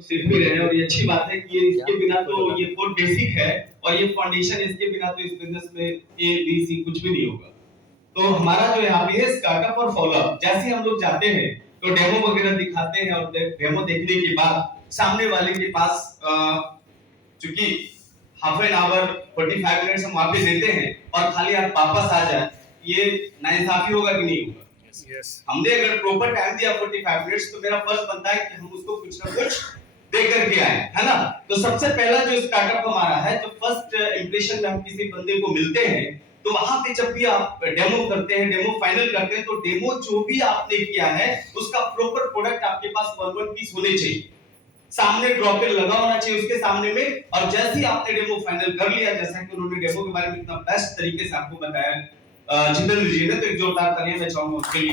सीख भी रहे हैं और ये अच्छी बात है कि ये इसके बिना तो ये कोर बेसिक है और ये फाउंडेशन इसके बिना तो इस बिजनेस में ए बी सी कुछ भी नहीं होगा। तो हमारा जो यहाँ पे है स्टार्टअप और फॉलोअप, जैसे हम लोग जाते हैं तो डेमो वगैरह दिखाते हैं और डेमो देखने के बाद सामने वाले के पास चूंकि हाफ एन आवर 45 मिनट्स हम वहां पे देते हैं और खाली आप वापस आ जाए, ये नाइंसाफी होगा कि नहीं होगा? yes. हमने अगर प्रॉपर टाइम दिया 45 मिनट्स तो मेरा फर्ज बनता है कि हम उसको कुछ ना कुछ दे करके आए, है ना? तो सबसे पहला जो स्टार्टअप हमारा है, जो फर्स्ट इंप्रेशन में हम किसी बंदे को मिलते हैं तो वहां पे जब भी आप डेमो करते हैं, डेमो फाइनल करते हैं, तो डेमो जो भी आपने किया है उसका प्रॉपर प्रोडक्ट आपके पास वन पीस होने चाहिए, सामने ड्रॉपर लगा होना चाहिए उसके सामने में। और जैसे ही आपने डेमो फाइनल कर लिया, जैसा कि उन्होंने डेमो के बारे में इतना बेस्ट तरीके से आपको बताया जितेंद्र जी ने, तो एक जोरदार तालियां मैं चाहूंगा उसके लिए,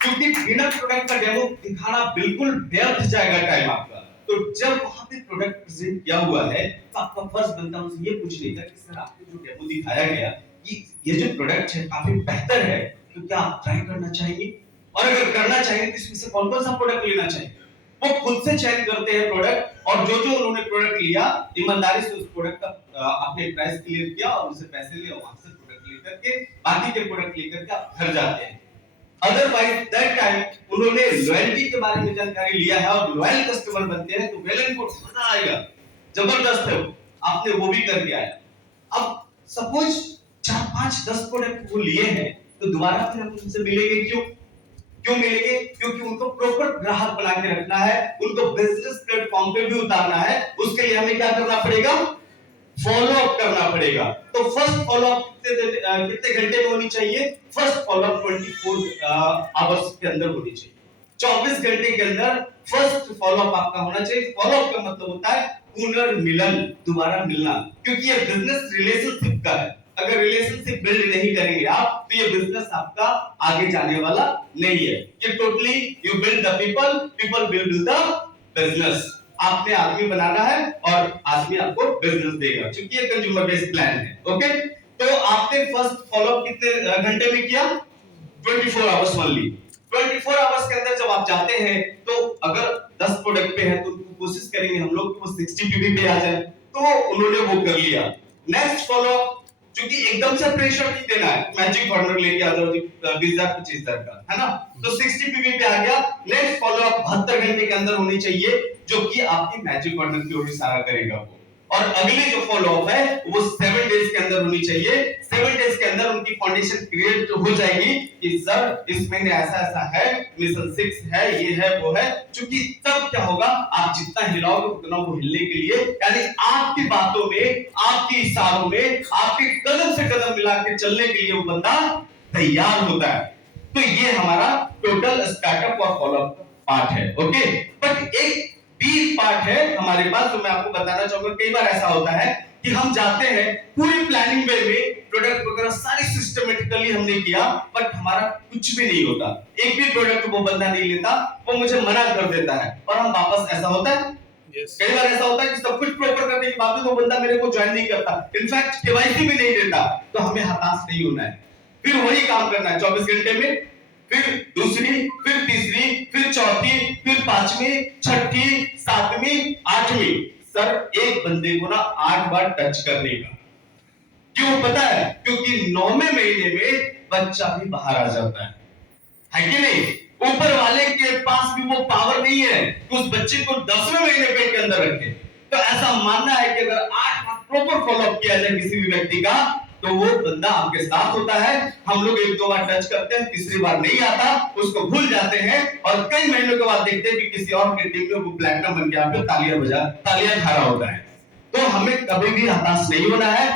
क्योंकि बिना प्रोडक्ट का डेमो दिखाना बिल्कुल व्यर्थ जाएगा टाइम आपका। तो जब वहां पे प्रोडक्ट प्रेजेंट किया हुआ है तो आपका फर्ज बनता है उनसे ये पूछने का कि सर आपने जो डेमो दिखाया गया कि ये जो प्रोडक्ट है काफी बेहतर है, तो क्या आप ट्राई करना चाहेंगे? और अगर करना चाहिए तो इसमें से कौन कौन सा प्रोडक्ट लेना चाहिए? वो खुद से चेक करते हैं प्रोडक्ट, और जो जो उन्होंने प्रोडक्ट लिया ईमानदारी से उस प्रोडक्ट का आपने प्राइस क्लियर किया और उनसे पैसे लिए, वहां से प्रोडक्ट लेकर के बाकी के प्रोडक्ट लेकर के आप घर जाते हैं। अदरवाइज दैट टाइम उन्होंने लॉयल्टी के बारे में जानकारी लिया है और लॉयल कस्टमर बनते हैं तो वेल एंड गुड, मजा आएगा, जबरदस्त है, आपने वो भी कर दिया है। अब सपोज 4 5 10 प्रोडक्ट वो लिए हैं तो दोबारा फिर आप उनसे मिलेंगे क्यों मिलेंगे? क्योंकि उनको प्रॉपर ग्राहक बना के रखना है, उनको बिजनेस प्लेटफॉर्म पे भी उतारना है। उसके लिए हमें क्या करना पड़ेगा? फॉलो अप करना पड़ेगा। तो फर्स्ट फॉलो अप कितने घंटे में होनी चाहिए? फर्स्ट फॉलो अप 24 आवर्स के अंदर होनी चाहिए, 24 घंटे के अंदर फर्स्ट फॉलो अप आपका होना चाहिए। फॉलो अप का मतलब होता है पुनर्मिलन, दोबारा मिलना, क्योंकि ये बिजनेस रिलेशनशिप का है। अगर रिलेशनशिप बिल्ड नहीं करेंगे आप तो ये बिजनेस आपका आगे जाने वाला नहीं है। ये totally you build the people, people will build the business. आपने आदमी बनाना है और आदमी आपको बिजनेस देगा, क्योंकि ये कंज्यूमर बेस्ड प्लान है। ओके, तो आपने फर्स्ट फॉलोअप कितने घंटे में किया? 24 आवर्स ओनली। 24 आवर्स के अंदर जब आप जाते हैं तो अगर 10 प्रोडक्ट पे है तो कोशिश करेंगे हम लोग कि वो 60 पीवी पे आ जाए, तो उन्होंने वो कर लिया। नेक्स्ट फॉलोअप, क्योंकि एकदम से प्रेशर नहीं देना है, मैजिक कॉर्नर लेके आ जाओ 20,000-25,000 का, है ना? तो 60 पीवी पे आ गया। नेक्स्ट फॉलोअप 72 घंटे के अंदर होनी चाहिए, जो कि आपकी मैजिक कॉर्नर की ओर इशारा करेगा वो। और अगली जो फॉलोअप है वो 7 डेज के अंदर होनी चाहिए। 7 डेज के अंदर उनकी फाउंडेशन क्रिएट हो जाएगी कि सर इस महीने ऐसा ऐसा है, मिशन 6 है, ये है वो है। क्योंकि तब क्या होगा, आप जितना हिलाओगे उतना वो हिलने के लिए, यानी आपकी बातों में, आपके इशारों में, आपके कदम से कदम मिला के चलने के लिए वो बंदा तैयार होता है। तो ये हमारा टोटल स्टार्टअप और फॉलोअप पार्ट है। ओके, बट एक बी पार्ट है हमारे पास जो मैं आपको बताना चाहूंगा। कई बार ऐसा होता है कि हम जाते हैं पूरी प्लानिंग वे में, प्रोडक्ट वगैरह सारी सिस्टमेटिकली हमने किया, बट हमारा कुछ भी नहीं होता। एक भी प्रोडक्ट वो बंदा नहीं लेता, वो मुझे मना कर देता है और हम वापस, ऐसा होता है कई बार ऐसा होता है कि सब कुछ प्रॉपर करने के बाद वो बंदा मेरे को ज्वाइन नहीं करता, इनफैक्ट केवाईसी भी नहीं देता। तो हमें हताश नहीं होना है, फिर वही काम करना है 24 घंटे में, फिर दूसरी, फिर तीसरी, फिर चौथी, फिर पांचवी, छठी, सातवीं, आठवीं। सर एक बंदे को ना 8 बार टच करने का, क्यों पता है? क्योंकि 9वें महीने में बच्चा भी बाहर आ जाता है कि नहीं? ऊपर वाले के पास भी वो पावर नहीं है कि उस बच्चे को 10वें महीने पेट के अंदर रखे। तो ऐसा मानना है कि अगर 8 बार प्रॉपर फॉलोअप किया जाए किसी भी व्यक्ति का तो वो बंदा आपके साथ होता है। हम लोग 1-2 बार टच करते हैं, तीसरी बार नहीं आता, उसको भूल जाते हैं और कई महीनों के बाद देखते हैं कि किसी और की टीम में वो प्लैटिनम बन के आप पे तालियां खा रहा होता है। तो हमें कभी भी हताश नहीं होना है।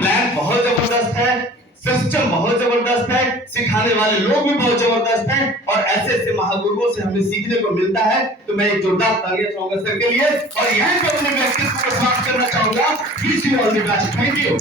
प्लान बहुत जबरदस्त है, सिस्टम बहुत जबरदस्त है, सिखाने वाले लोग भी बहुत जबरदस्त हैं और ऐसे ऐसे महागुरुओं से हमें सीखने को मिलता है। तो मैं एक जोरदार तालियां चाहूंगा सर के लिए और यहीं पे अपने व्यक्तित्व को समाप्त करना चाहूंगा। Wish you all the best. Thank you.